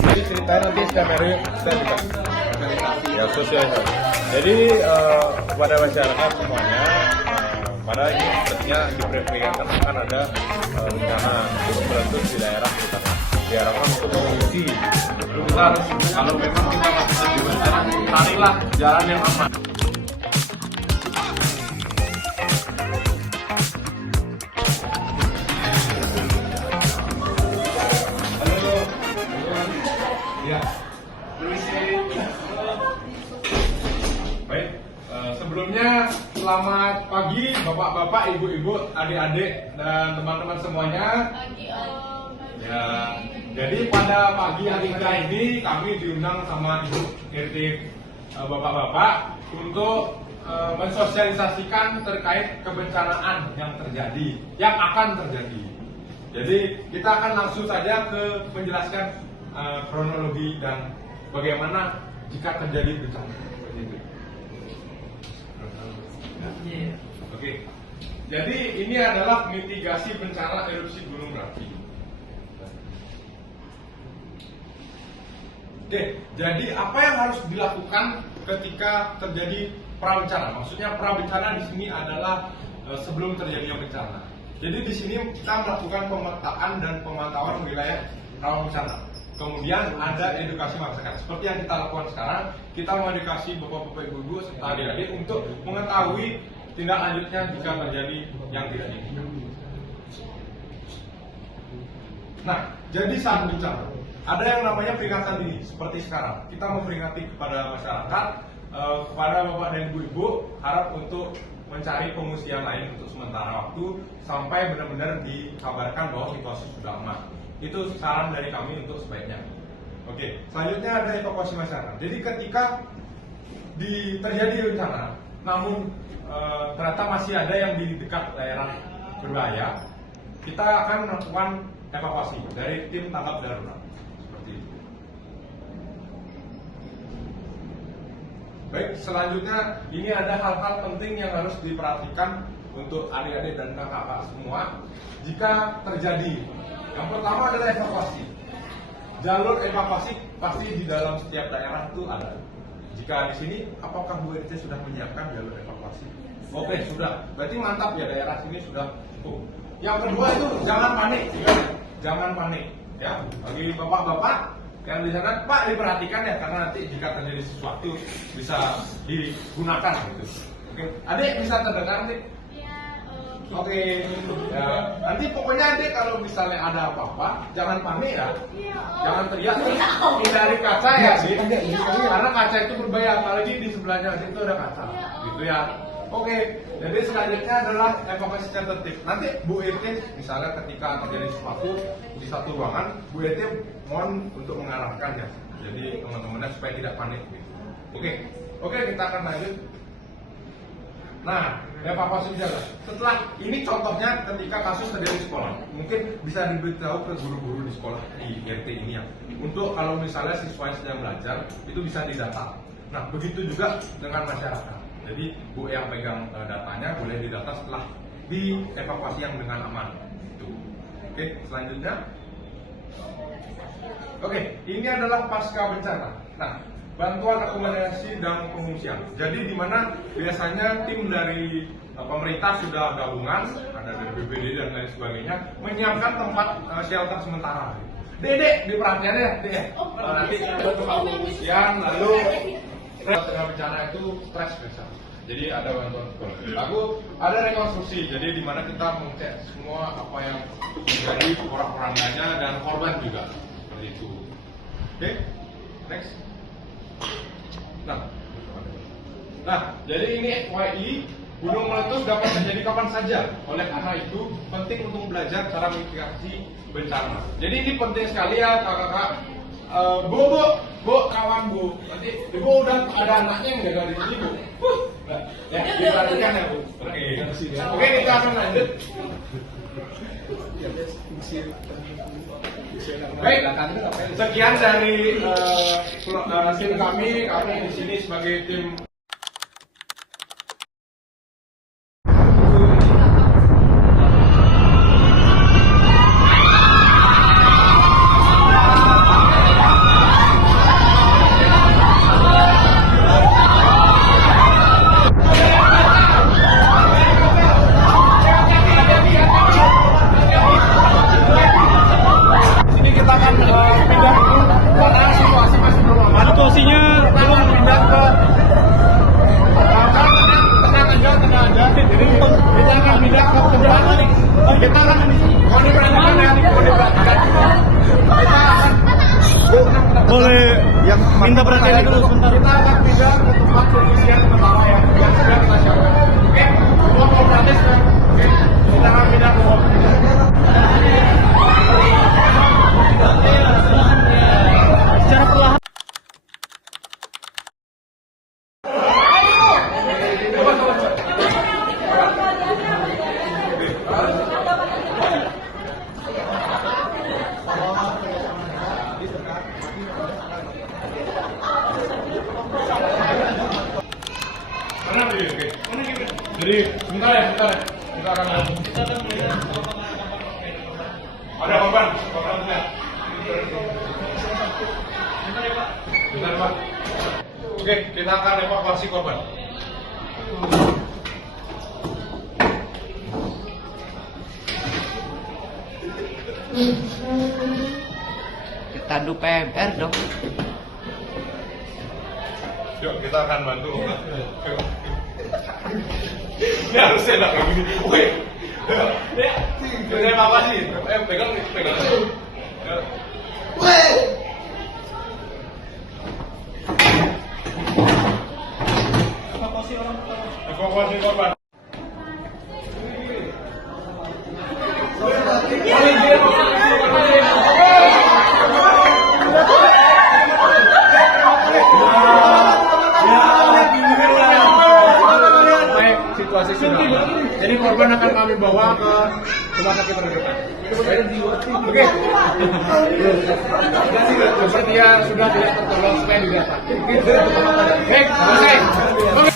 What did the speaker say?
Jadi ceritanya nanti setiap hari kita juga ya sosialisasi. Jadi kepada masyarakat semuanya, pada ini sepertinya diperkirakan akan ada bencana gunung meletus di daerah kita. Diharapkan untuk mengungsi. Kita harus, kalau memang kita masih terjadi bencana, carilah jalan yang aman. Ya, baik. Sebelumnya selamat pagi bapak-bapak, ibu-ibu, adik-adik dan teman-teman semuanya. Ya, jadi pada pagi hari ini kami diundang sama ibu RT bapak-bapak untuk mensosialisasikan terkait kebencanaan yang terjadi, yang akan terjadi. Jadi kita akan langsung saja ke menjelaskan kronologi dan bagaimana jika terjadi bencana. Oke. Jadi ini adalah mitigasi bencana erupsi Gunung Merapi. Oke, jadi apa yang harus dilakukan ketika terjadi prabencana? Maksudnya prabencana di sini adalah sebelum terjadinya bencana. Jadi di sini kita melakukan pemetaan dan pemantauan wilayah rawan bencana. Kemudian ada edukasi masyarakat. Seperti yang kita lakukan sekarang, kita mengedukasi bapak-bapak, ibu-ibu serta adik-adik untuk mengetahui tindak lanjutnya jika terjadi yang tidak diinginkan. Nah, jadi saat bencana ada yang namanya peringatan dini. Seperti sekarang, kita memperingati kepada masyarakat, kepada bapak dan ibu-ibu, harap untuk mencari pengungsian lain untuk sementara waktu sampai benar-benar dikabarkan bahwa situasi sudah aman. Itu saran dari kami untuk sebaiknya. Oke, selanjutnya ada evakuasi masyarakat. Jadi ketika terjadi bencana, namun ternyata masih ada yang di dekat daerah berbahaya, kita akan melakukan evakuasi dari tim tanggap darurat. Seperti itu. Baik, selanjutnya ini ada hal-hal penting yang harus diperhatikan untuk adik-adik dan kakak-kakak semua jika terjadi. Yang pertama adalah evakuasi. Jalur evakuasi pasti di dalam setiap daerah itu ada. Jika di sini, apakah Bu RT sudah menyiapkan jalur evakuasi? Oke, sudah. Berarti mantap ya, daerah sini sudah cukup. Yang kedua itu jangan panik, jangan panik. Ya, bagi bapak-bapak yang di sana, Pak, diperhatikan ya, karena nanti jika terjadi sesuatu bisa digunakan gitu. Oke, adik bisa terdengar nih? Oke, ya. Nanti pokoknya adik kalau misalnya ada apa-apa, jangan panik ya, jangan teriak, hindari kaca ya sih, karena kaca itu berbahaya, apalagi di sebelahnya itu ada kaca, gitu ya. Oke, jadi selanjutnya adalah evakuasi secara tertib. Nanti Bu RT misalnya ketika terjadi sesuatu di satu ruangan, Bu RT mohon untuk mengarahkan ya, jadi teman-temannya supaya tidak panik. Oke, kita akan lanjut. Nah, evakuasi jalan. Setelah ini contohnya ketika kasus terjadi di sekolah, mungkin bisa diberitahu ke guru-guru di sekolah di RT ini ya. Untuk kalau misalnya siswa yang sedang belajar itu bisa didata. Nah, begitu juga dengan masyarakat. Jadi Bu yang pegang datanya boleh didata setelah dievakuasi yang dengan aman. Itu. Oke, selanjutnya. Oke, ini adalah pasca bencana. Nah, bantuan akomodasi dan pengungsian. Jadi di mana biasanya tim dari pemerintah sudah gabungan, ada dari BPD dan lain sebagainya, menyiapkan tempat shelter sementara. Dek, diperhatiannya ya, Dek. Nanti untuk pengungsian, lalu tengah bencana itu stres biasa. Jadi ada bantuan psikologis. Lalu ada rekonstruksi. Jadi di mana kita mengecek semua apa yang menjadi orang-orangnya dan korban juga. Seperti itu. Oke, next. Nah, jadi ini FYI, gunung meletus dapat terjadi kapan saja. Oleh karena itu, penting untuk belajar cara mitigasi bencana. Jadi ini penting sekali ya, kakak-kakak. Bu, kawan Bu. Nanti Ibu udah ada anaknya yang jaga di sini, Bu. Ya, diperhatikan ya, Bu. Oke, kita akan lanjut. Baik, sekian dari tim kami di sini sebagai tim Kita akan mau diperhatikan ya, mau diperhatikan. Kita akan Boleh yang minta perhatian dulu sebentar. kita akan pindah ke tempat pengisian pertama ya, yang sudah kita siapkan. Oke, semua kooperatif ya. Oke, kita akan pindah ke ruang pengisian. Secara perlahan. Mana beli? Oke. Jadi sebentar ya, sebentar. Kita akan ada korban ya. Bentar Pak. Oke, kita akan evakuasi korban. Kita adu PMR dong. Yuk, kita akan bantu. Ini harus enak kayak gini. Woi. Ya. Terima kasih. Pegang nih, pegang. Woi. Evakuasi korban. Situasi sudah aman. Jadi korban akan kami bawa ke rumah sakit terdekat. Oke. Sepertinya sudah tidak tertolong supaya didata. Oke, selesai. Oke.